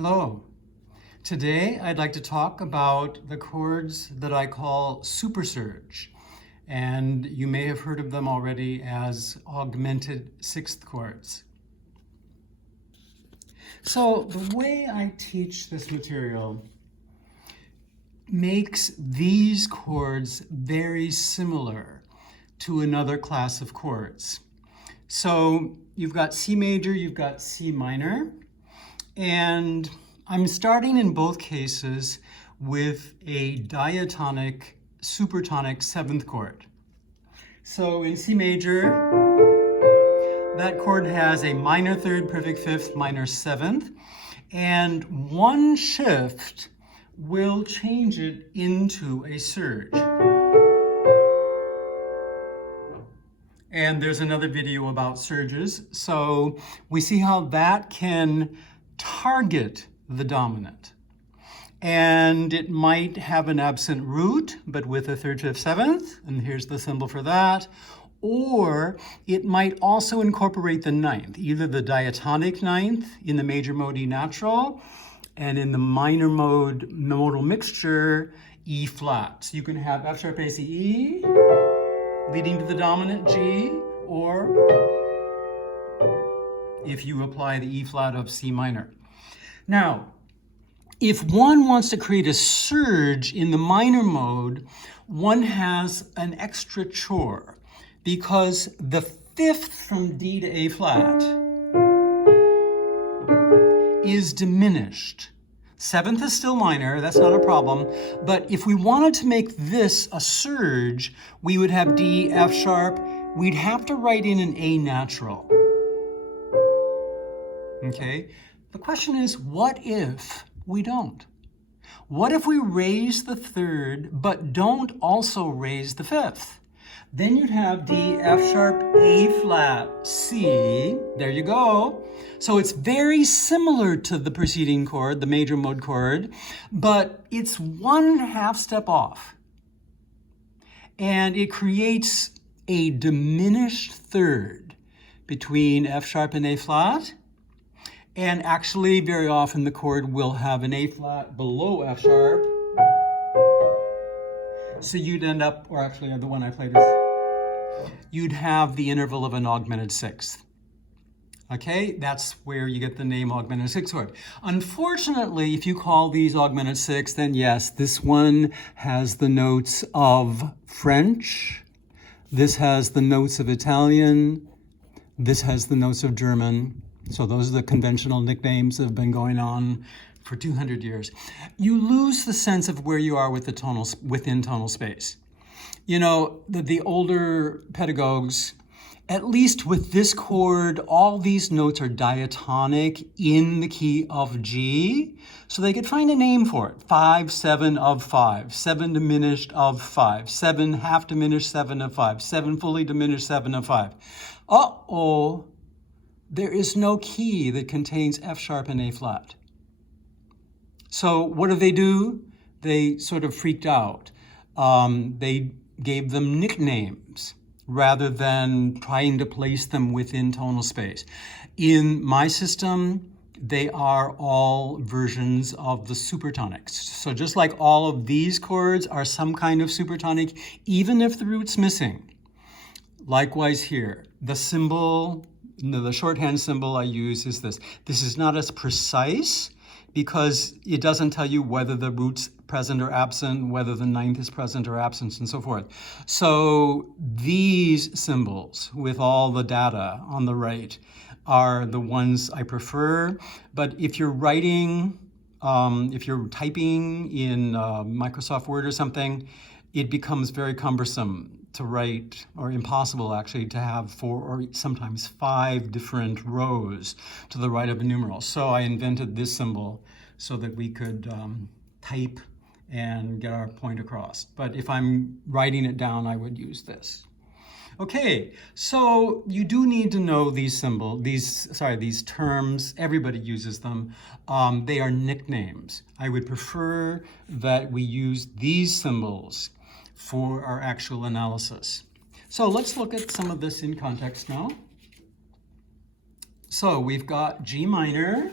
Hello. Today I'd like to talk about the chords that I call Supersurge, and you may have heard of them already as augmented sixth chords. So the way I teach this material makes these chords very similar to another class of chords. So you've got C major, you've got C minor, and I'm starting in both cases with a diatonic, supertonic seventh chord. So in C major, that chord has a minor third, perfect fifth, minor seventh, and one shift will change it into a surge. And there's another video about surges. So we see how that can target the dominant. And it might have an absent root, but with a third, fifth, seventh, and here's the symbol for that. Or it might also incorporate the ninth, either the diatonic ninth in the major mode E natural, and in the minor mode modal mixture, E flat. So you can have F sharp A C E leading to the dominant G, or if you apply the E flat of C minor. Now, if one wants to create a surge in the minor mode, one has an extra chore because the fifth from D to A flat is diminished. Seventh is still minor, that's not a problem, but if we wanted to make this a surge, we would have D, F sharp, we'd have to write in an A natural. Okay? The question is, what if we don't? What if we raise the third, but don't also raise the fifth? Then you'd have D, F sharp, A flat, C. There you go. So it's very similar to the preceding chord, the major mode chord, but it's one half step off. And it creates a diminished third between F sharp and A flat. And actually, very often the chord will have an A flat below F sharp. So you'd end up, or actually the one I played is, you'd have the interval of an augmented sixth. Okay, that's where you get the name augmented sixth chord. Unfortunately, if you call these augmented sixths, then yes, this one has the notes of French. This has the notes of Italian. This has the notes of German. So those are the conventional nicknames that have been going on for 200 years. You lose the sense of where you are with the within tonal space. You know, the older pedagogues, at least with this chord, all these notes are diatonic in the key of G, so they could find a name for it. 5, 7 of 5, 7 diminished of 5, 7 half diminished 7 of 5, 7 fully diminished 7 of 5. Uh-oh. There is no key that contains F sharp and A flat. So what do? They sort of freaked out. They gave them nicknames rather than trying to place them within tonal space. In my system, they are all versions of the supertonics. So just like all of these chords are some kind of supertonic, even if the root's missing. Likewise here, the symbol, the shorthand symbol I use is this. This is not as precise because it doesn't tell you whether the root's present or absent, whether the ninth is present or absent, and so forth. So these symbols with all the data on the right are the ones I prefer. But if you're writing, if you're typing in Microsoft Word or something, it becomes very cumbersome to write, or impossible actually, to have 4 or sometimes 5 different rows to the right of a numeral. So I invented this symbol so that we could type and get our point across. But if I'm writing it down, I would use this. Okay, so you do need to know these these terms. Everybody uses them. They are nicknames. I would prefer that we use these symbols for our actual analysis. So let's look at some of this in context now. So we've got G minor,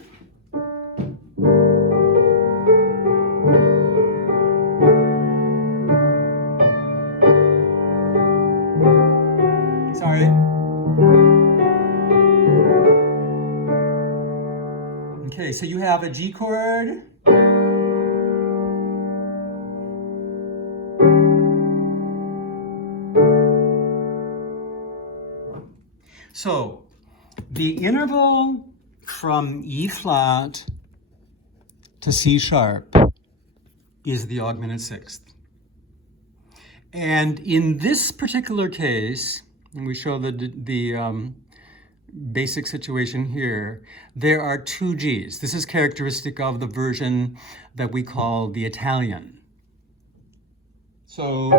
Okay, so you have a G chord. So the interval from E flat to C sharp is the augmented sixth. And in this particular case, and we show the basic situation here, there are two Gs. This is characteristic of the version that we call the Italian. So,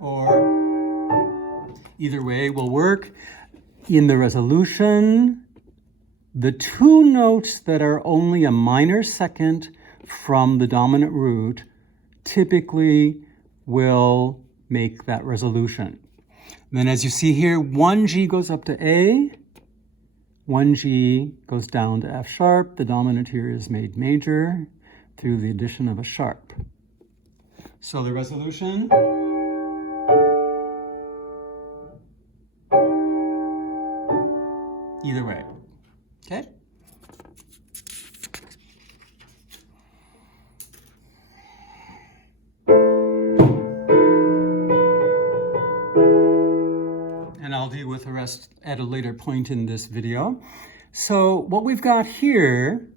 or either way will work. In the resolution, the two notes that are only a minor second from the dominant root typically will make that resolution. And then as you see here, one G goes up to A, one G goes down to F sharp. The dominant here is made major through the addition of a sharp. So the resolution either way, okay? And I'll deal with the rest at a later point in this video. So what we've got here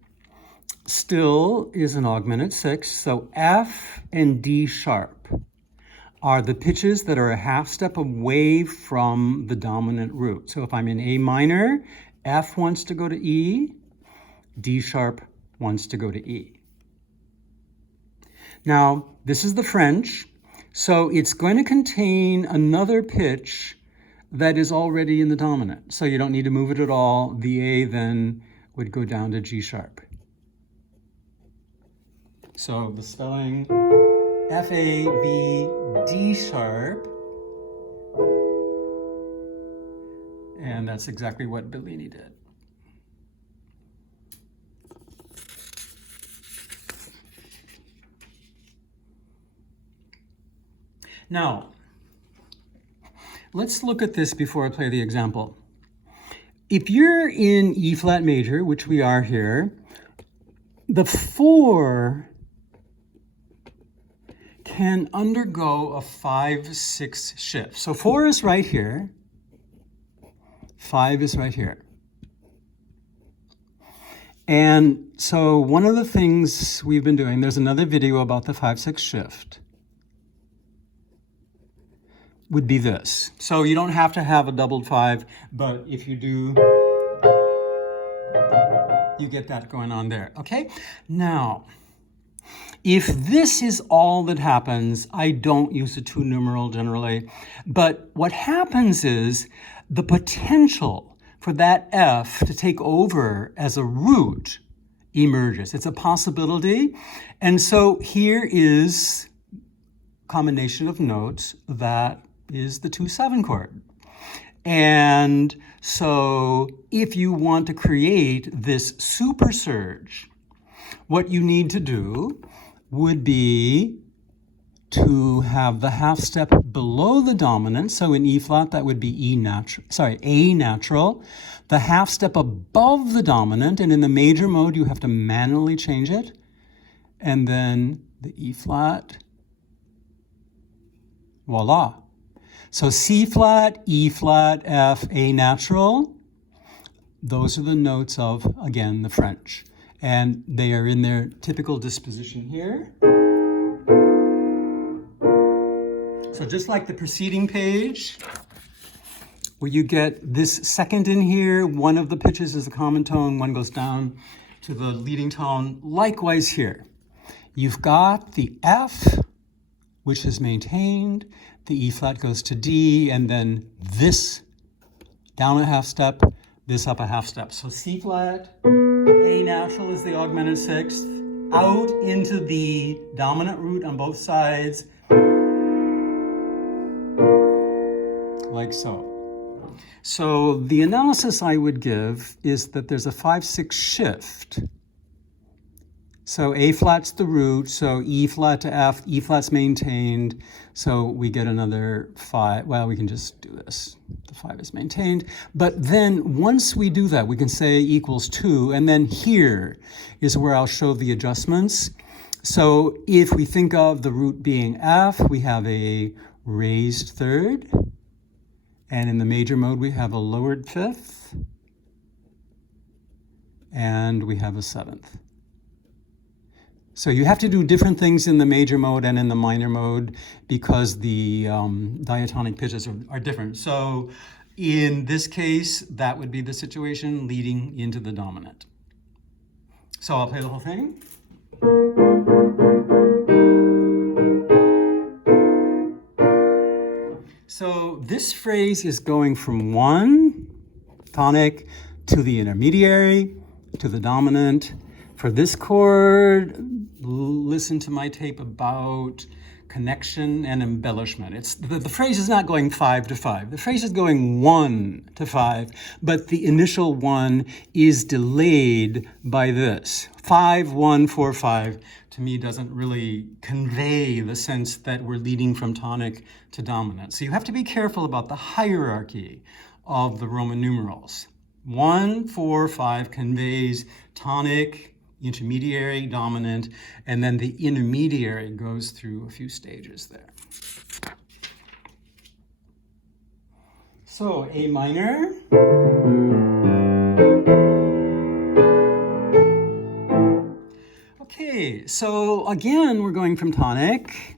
still is an augmented sixth. So F and D sharp are the pitches that are a half step away from the dominant root. So if I'm in A minor, F wants to go to E, D sharp wants to go to E. Now, this is the French, so it's going to contain another pitch that is already in the dominant. So you don't need to move it at all. The A then would go down to G sharp. So the spelling F, A, B, D sharp. And that's exactly what Bellini did. Now, let's look at this before I play the example. If you're in E flat major, which we are here, the 4 can undergo a 5-6 shift. So 4 is right here, 5 is right here. And so one of the things we've been doing, there's another video about the 5-6 shift, would be this. So you don't have to have a doubled 5, but if you do, you get that going on there, okay? Now, if this is all that happens, I don't use a 2 numeral generally, but what happens is the potential for that F to take over as a root emerges. It's a possibility. And so here is a combination of notes that is the 2-7 chord. And so if you want to create this supersurge, what you need to do would be to have the half step below the dominant. So in E flat, that would be A natural. The half step above the dominant, and in the major mode, you have to manually change it. And then the E flat, voila. So C flat, E flat, F, A natural, those are the notes of, again, the French. And they are in their typical disposition here. So just like the preceding page, where you get this second in here, one of the pitches is a common tone, one goes down to the leading tone. Likewise here, you've got the F, which is maintained, the E flat goes to D, and then this down a half step, this up a half step. So C flat, A natural is the augmented sixth, out into the dominant root on both sides, like so. So the analysis I would give is that there's a 5-6 shift So A flat's the root, so E flat to F, E flat's maintained, so we get another 5. Well, we can just do this. The 5 is maintained. But then once we do that, we can say equals 2, and then here is where I'll show the adjustments. So if we think of the root being F, we have a raised third, and in the major mode we have a lowered fifth, and we have a seventh. So you have to do different things in the major mode and in the minor mode because the diatonic pitches are different. So in this case, that would be the situation leading into the dominant. So I'll play the whole thing. So this phrase is going from one tonic to the intermediary to the dominant. For this chord, listen to my tape about connection and embellishment. The phrase is not going 5 to 5. The phrase is going 1 to 5, but the initial 1 is delayed by this. 5, 1, 4, 5, to me doesn't really convey the sense that we're leading from tonic to dominant. So you have to be careful about the hierarchy of the Roman numerals. 1, 4, 5 conveys tonic, intermediary, dominant, and then the intermediary goes through a few stages there. So A minor. Okay, so again, we're going from tonic,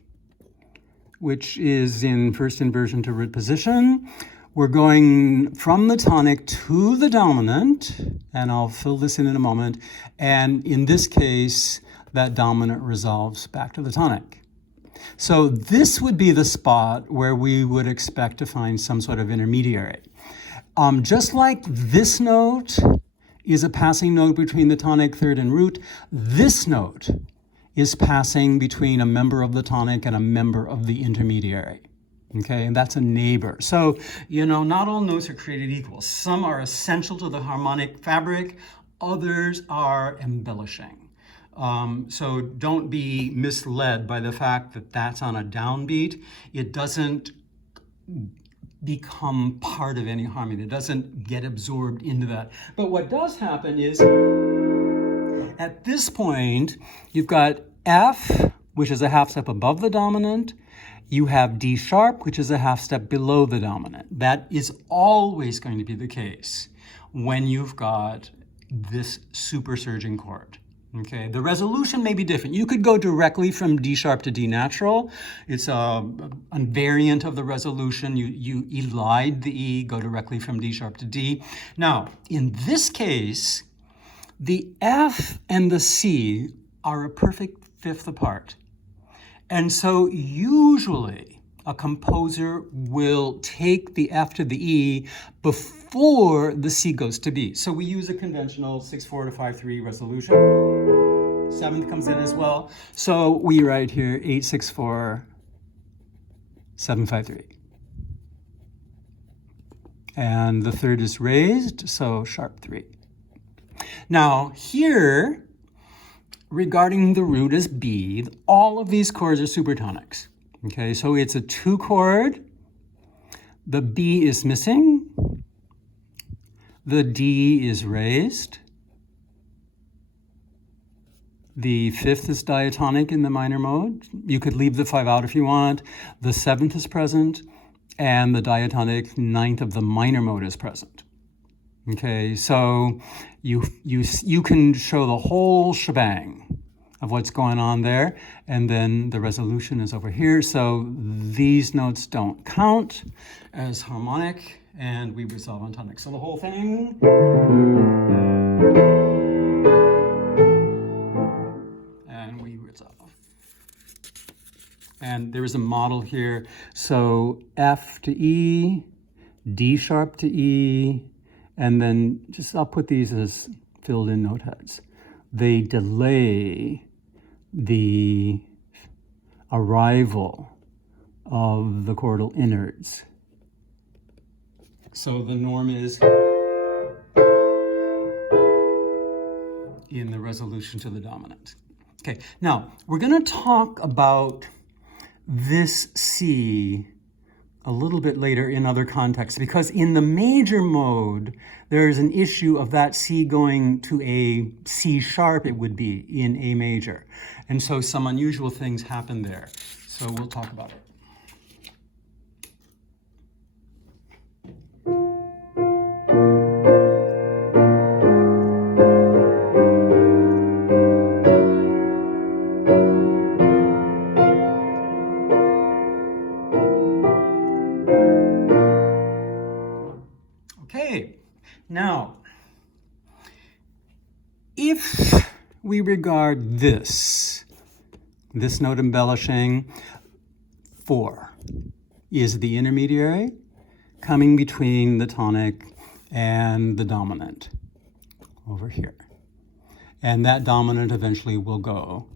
which is in first inversion to root position. We're going from the tonic to the dominant, and I'll fill this in a moment. And in this case, that dominant resolves back to the tonic. So this would be the spot where we would expect to find some sort of intermediary. Just like this note is a passing note between the tonic, third, and root, this note is passing between a member of the tonic and a member of the intermediary. Okay, and that's a neighbor. So, not all notes are created equal. Some are essential to the harmonic fabric, others are embellishing. So don't be misled by the fact that that's on a downbeat. It doesn't become part of any harmony. It doesn't get absorbed into that. But what does happen is, at this point, you've got F, which is a half step above the dominant. You have D sharp, which is a half step below the dominant. That is always going to be the case when you've got this supersurging chord. Okay, the resolution may be different. You could go directly from D sharp to D natural. It's a variant of the resolution. You elide the E, go directly from D sharp to D. Now, in this case, the F and the C are a perfect fifth apart. And so usually a composer will take the F to the E before the C goes to B. So we use a conventional 6/4 to 5/3 resolution. Seventh comes in as well. So we write here 8/6/4, 7/5/3. And the third is raised, so sharp 3. Now here, regarding the root as B, all of these chords are supertonics. Okay, so it's a 2 chord. The B is missing. The D is raised. The 5th is diatonic in the minor mode. You could leave the 5 out if you want. The 7th is present, and the diatonic 9th of the minor mode is present. Okay, so you can show the whole shebang of what's going on there, and then the resolution is over here. So these notes don't count as harmonic, and we resolve on tonic. So the whole thing. And we resolve. And there is a model here. So F to E, D sharp to E, and then I'll put these as filled in note heads. They delay the arrival of the chordal innards. So the norm is in the resolution to the dominant. Okay, now we're going to talk about this C a little bit later in other contexts, because in the major mode, there's an issue of that C going to a C sharp, it would be, in A major. And so some unusual things happen there. So we'll talk about it. Okay, now, if we regard this note embellishing 4 is the intermediary coming between the tonic and the dominant over here. And that dominant eventually will go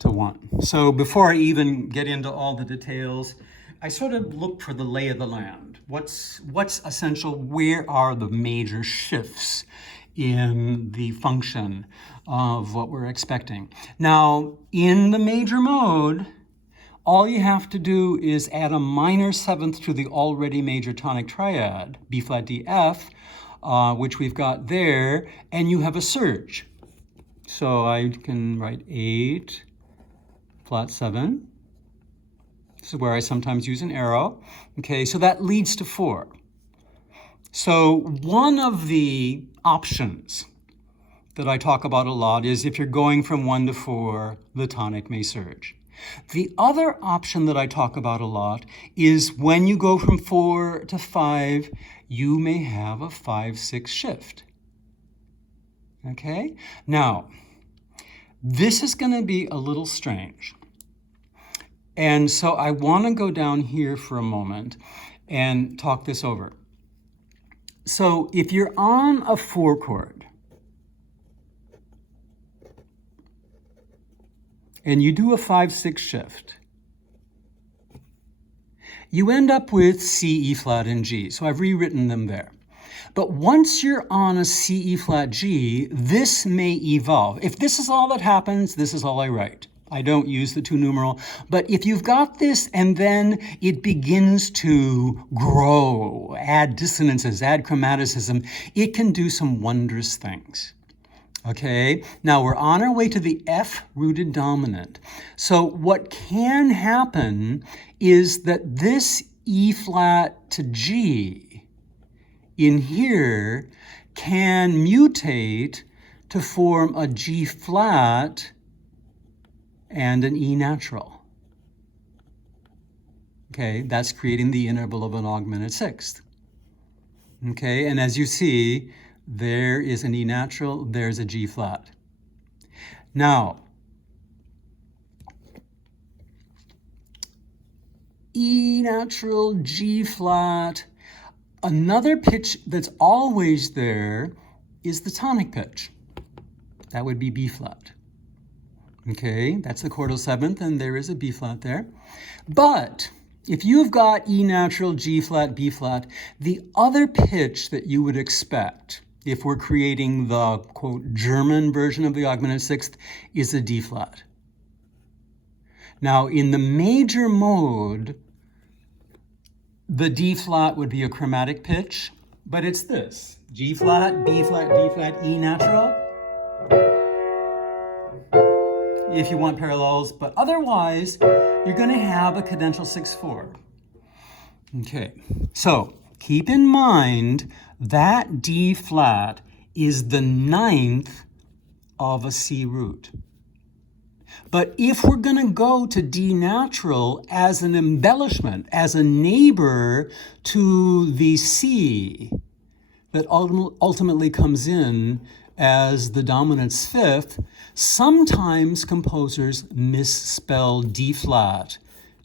to 1. So before I even get into all the details, I sort of look for the lay of the land. What's essential? Where are the major shifts in the function of what we're expecting? Now, in the major mode, all you have to do is add a minor seventh to the already major tonic triad, B flat D F, which we've got there, and you have a surge. So I can write 8, flat 7. This is where I sometimes use an arrow. Okay, so that leads to 4. So one of the options that I talk about a lot is if you're going from 1 to 4, the tonic may surge. The other option that I talk about a lot is when you go from 4 to 5, you may have a 5-6 shift. Okay? Now, this is going to be a little strange. And so I want to go down here for a moment and talk this over. So if you're on a 4 chord and you do a 5-6 shift, you end up with C, E flat, and G. So I've rewritten them there. But once you're on a C, E flat, G, this may evolve. If this is all that happens, this is all I write. I don't use the 2 numeral, but if you've got this and then it begins to grow, add dissonances, add chromaticism, it can do some wondrous things. Okay, now we're on our way to the F-rooted dominant. So what can happen is that this E flat to G in here can mutate to form a G flat and an E natural. Okay, that's creating the interval of an augmented sixth. Okay, and as you see, there is an E natural, there's a G flat. Now, E natural, G flat. Another pitch that's always there is the tonic pitch. That would be B flat. Okay, that's the chordal 7th, and there is a B flat there. But if you've got E natural, G flat, B flat, the other pitch that you would expect if we're creating the, quote, German version of the augmented sixth is a D flat. Now, in the major mode, the D flat would be a chromatic pitch, but it's this: G flat, B flat, D flat, E natural, if you want parallels, but otherwise, you're going to have a cadential 6/4. Okay, so keep in mind that D flat is the 9th of a C root. But if we're going to go to D natural as an embellishment, as a neighbor to the C that ultimately comes in as the dominant's 5th, sometimes composers misspell D flat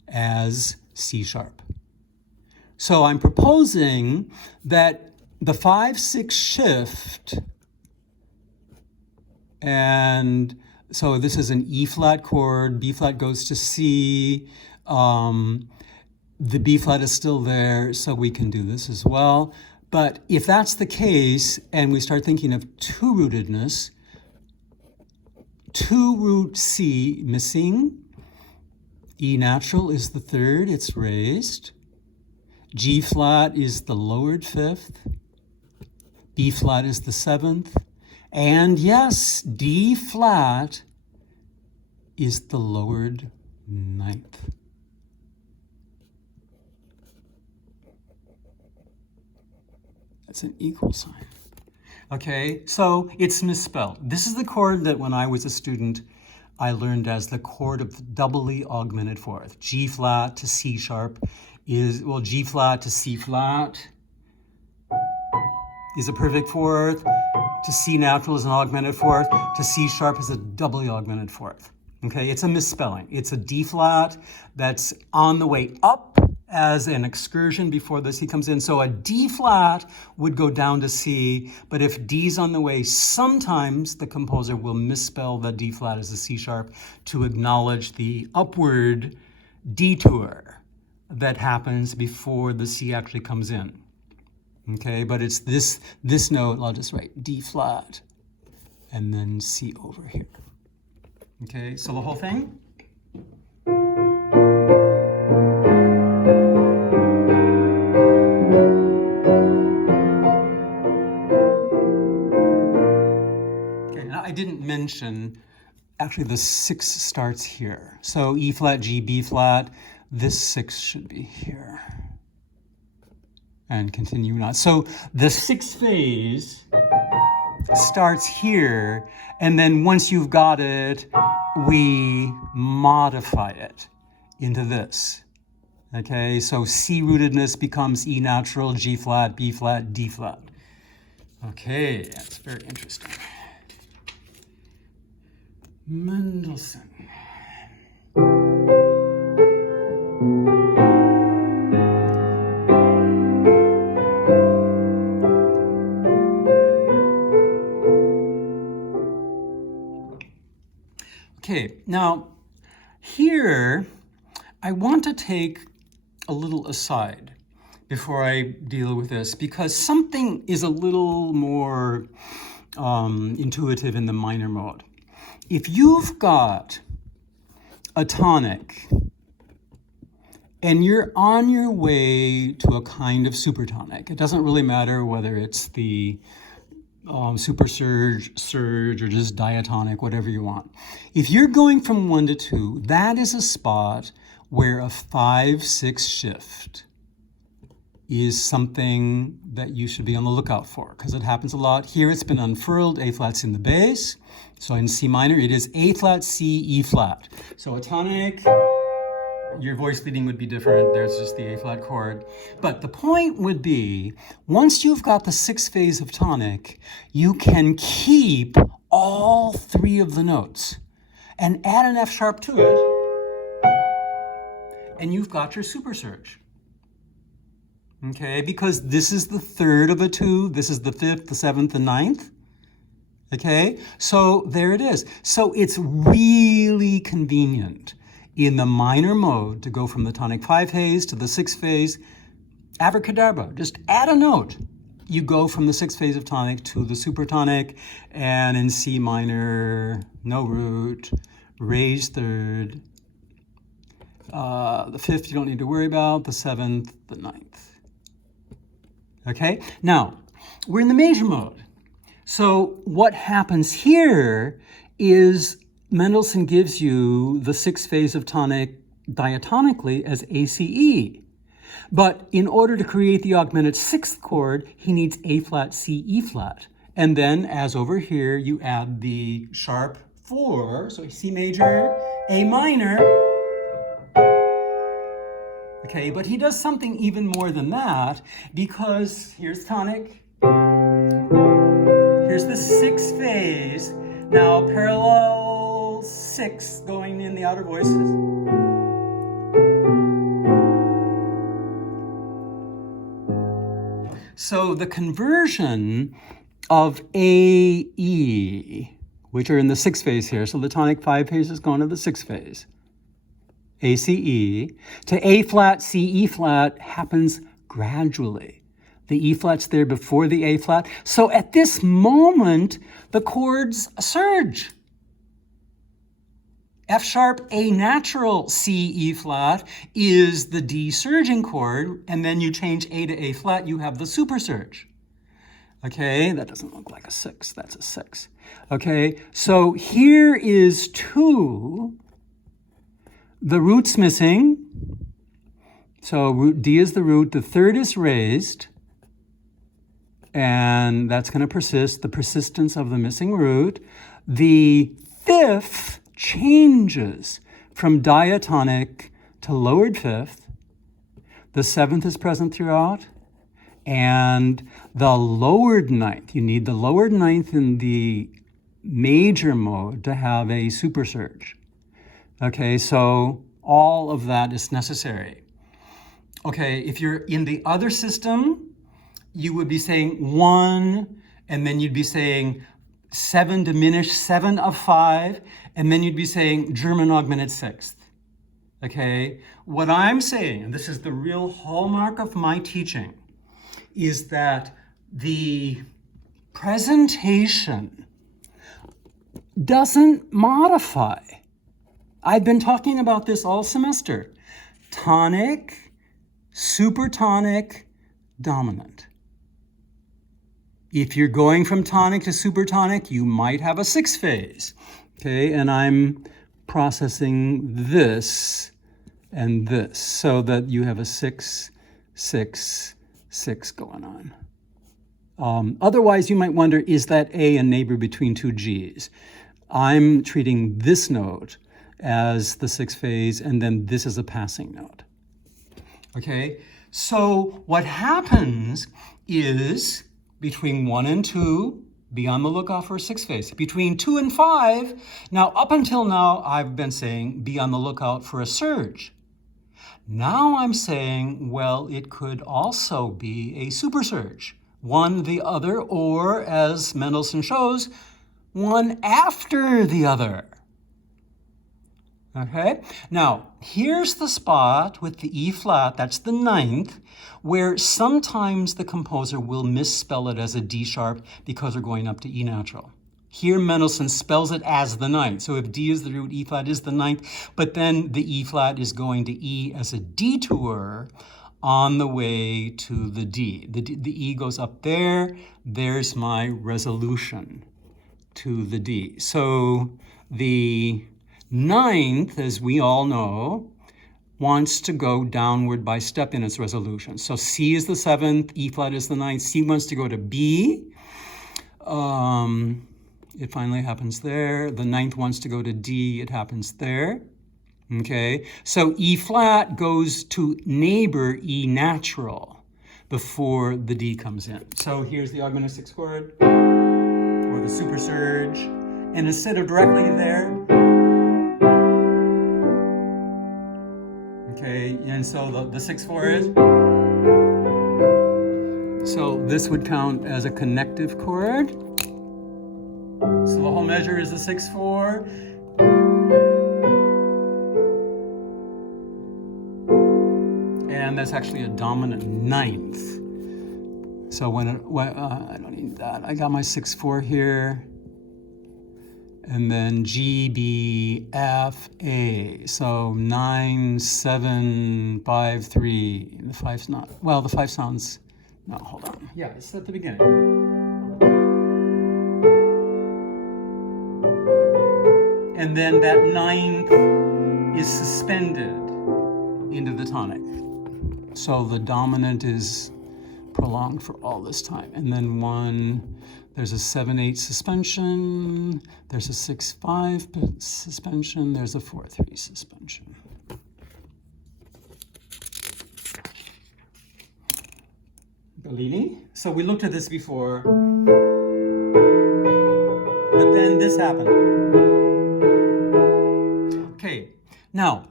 as C sharp. So I'm proposing that the 5-6 shift, and so this is an E flat chord, B flat goes to C, the B flat is still there, so we can do this as well. But if that's the case, and we start thinking of 2-rootedness, 2 root C missing. E natural is the 3rd, it's raised. G flat is the lowered 5th. B flat is the 7th. And yes, D flat is the lowered 9th. That's an equal sign. Okay, so it's misspelled. This is the chord that when I was a student, I learned as the chord of doubly augmented fourth. G flat to C sharp is, well, G flat to C flat is a perfect fourth. To C natural is an augmented fourth. To C sharp is a doubly augmented fourth. Okay, it's a misspelling. It's a D flat that's on the way up as an excursion before the C comes in. So a D flat would go down to C, but if D's on the way, sometimes the composer will misspell the D flat as a C sharp to acknowledge the upward detour that happens before the C actually comes in. Okay, but it's this note, I'll just write D flat and then C over here. Okay, so the whole thing. Okay, now I didn't mention, actually the 6 starts here. So E flat, G, B flat, this 6 should be here. And continue on. So the 6th phase starts here, and then once you've got it, we modify it into this. Okay, so C rootedness becomes E natural, G flat, B flat, D flat. Okay, that's very interesting. Mendelssohn. Okay, now here I want to take a little aside before I deal with this, because something is a little more intuitive in the minor mode. If you've got a tonic and you're on your way to a kind of supertonic, it doesn't really matter whether it's the supersurge, surge, or just diatonic, whatever you want. If you're going from 1 to 2, that is a spot where a 5/6 shift is something that you should be on the lookout for, because it happens a lot. Here it's been unfurled, A flat's in the bass. So in C minor, it is A flat, C, E flat. So a tonic, your voice leading would be different. There's just the A flat chord. But the point would be, once you've got the 6th phase of tonic, you can keep all 3 of the notes and add an F sharp to it, and you've got your supersurge. Okay, because this is the 3rd of a 2, this is the 5th, the 7th, the 9th. Okay, so there it is. So it's really convenient in the minor mode to go from the tonic 5 phase to the 6th phase. Abracadabra, just add a note. You go from the 6th phase of tonic to the supertonic, and in C minor, no root, raised 3rd, the 5th you don't need to worry about, the 7th, the 9th. Okay, now we're in the major mode. So what happens here is Mendelssohn gives you the 6th phase of tonic diatonically as ACE. But in order to create the augmented 6th chord, he needs A flat, C, E flat. And then, as over here, you add the sharp 4, so C major, A minor. Okay, but he does something even more than that, because here's tonic, here's the 6th phase. Now parallel 6 going in the outer voices. So the conversion of A, E, which are in the 6th phase here, so the tonic 5 phase is going to the 6th phase, A, C, E, to A flat, C, E flat happens gradually. The E flat's there before the A flat. So at this moment, the chords surge. F sharp, A natural, C, E flat is the D surging chord, and then you change A to A flat, you have the supersurge. Okay, that doesn't look like a 6, that's a 6. Okay, so here is 2, the root's missing, so root D is the root, the third is raised, and that's going to persist, the persistence of the missing root. The fifth changes from diatonic to lowered fifth. The seventh is present throughout. And the lowered ninth, you need the lowered ninth in the major mode to have a supersurge. Okay, so all of that is necessary. Okay, if you're in the other system, you would be saying 1, and then you'd be saying 7 diminished, 7 of 5, and then you'd be saying German augmented sixth. Okay, what I'm saying, and this is the real hallmark of my teaching, is that the presentation doesn't modify. I've been talking about this all semester. Tonic, supertonic, dominant. If you're going from tonic to supertonic, you might have a 6 phase. Okay, and I'm processing this and this so that you have a 6, 6, 6 going on. Otherwise, you might wonder, is that A a neighbor between 2 Gs? I'm treating this note as the 6th phase, and then this is a passing note. Okay, so what happens is between 1 and 2, be on the lookout for a 6th phase. Between 2 and 5, now up until now, I've been saying be on the lookout for a surge. Now I'm saying, well, it could also be a supersurge, one the other, or as Mendelssohn shows, one after the other. Okay, now here's the spot with the E flat, that's the 9th, where sometimes the composer will misspell it as a D sharp because we're going up to E natural. Here Mendelssohn spells it as the 9th. So if D is the root, E flat is the 9th, but then the E flat is going to E as a detour on the way to the D. The E goes up there. There's my resolution to the D. So the 9th, as we all know, wants to go downward by step in its resolution. So C is the 7th, E flat is the 9th, C wants to go to B. It finally happens there. The 9th wants to go to D, it happens there. Okay, so E flat goes to neighbor E natural before the D comes in. So here's the augmented 6th chord, or the supersurge, and instead of directly there, okay, and so the 6/4 is, so this would count as a connective chord. So the whole measure is a 6/4. And that's actually a dominant 9th. So I don't need that. I got my 6/4 here. And then G, B, F, A. So 9, 7, 5, 3. The 5's not, well, the 5 sounds, no, hold on. Yeah, it's at the beginning. And then that 9th is suspended into the tonic. So the dominant is prolonged for all this time. And then there's a 7/8 suspension, there's a 6/5 suspension, there's a 4/3 suspension. Bellini? So we looked at this before, but then this happened. Okay, now,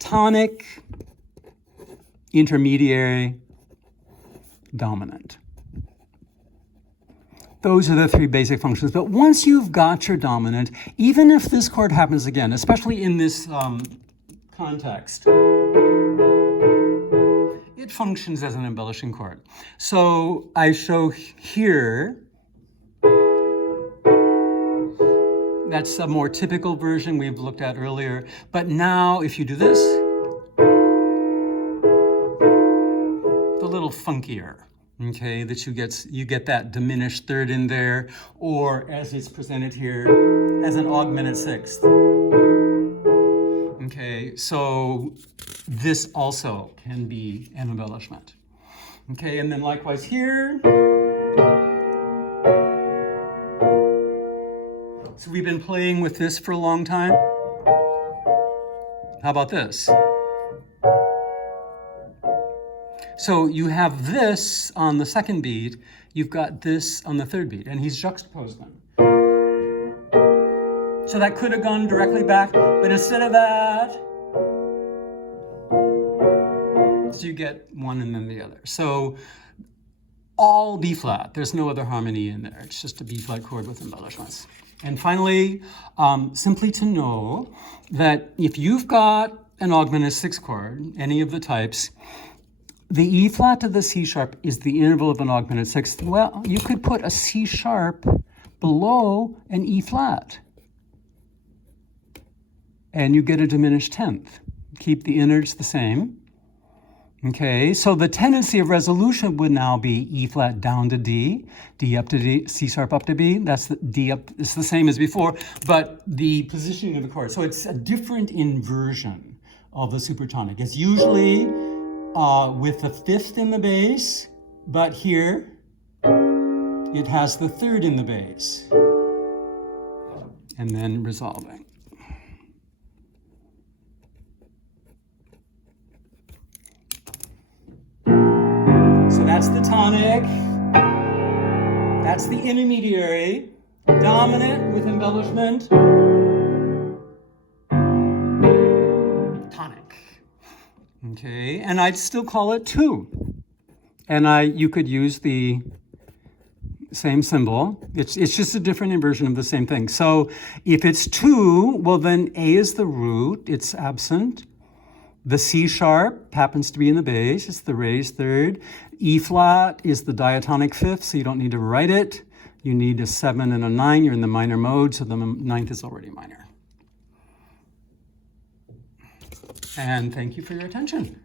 tonic, intermediary, dominant. Those are the 3 basic functions. But once you've got your dominant, even if this chord happens again, especially in this context, it functions as an embellishing chord. So I show here That's a more typical version we've looked at earlier. But now, if you do this, it's a little funkier. Okay, that you get that diminished third in there, or as it's presented here, as an augmented sixth. Okay, so this also can be an embellishment. Okay, and then likewise here. So we've been playing with this for a long time. How about this? So you have this on the second beat, you've got this on the third beat, and he's juxtaposed them. So that could have gone directly back, but instead of that, so you get one and then the other. So all B flat, there's no other harmony in there. It's just a B flat chord with embellishments. And finally, simply to know that if you've got an augmented sixth chord, any of the types, the E flat to the C sharp is the interval of an augmented sixth. Well, you could put a C sharp below an E flat, and you get a diminished tenth. Keep the innards the same. Okay, so the tendency of resolution would now be E flat down to D, D up to D, C sharp up to B. That's the D up, it's the same as before, but the positioning of the chord. So it's a different inversion of the supertonic. It's usually with the fifth in the bass, but here it has the third in the bass, and then resolving. So that's the tonic, that's the intermediary, dominant with embellishment, tonic. Okay, and I'd still call it 2. And you could use the same symbol. It's just a different inversion of the same thing. So if it's 2, well then A is the root, it's absent. The C sharp happens to be in the bass, it's the raised third. E flat is the diatonic fifth, so you don't need to write it. You need a 7 and a 9, you're in the minor mode, so the ninth is already minor. And thank you for your attention.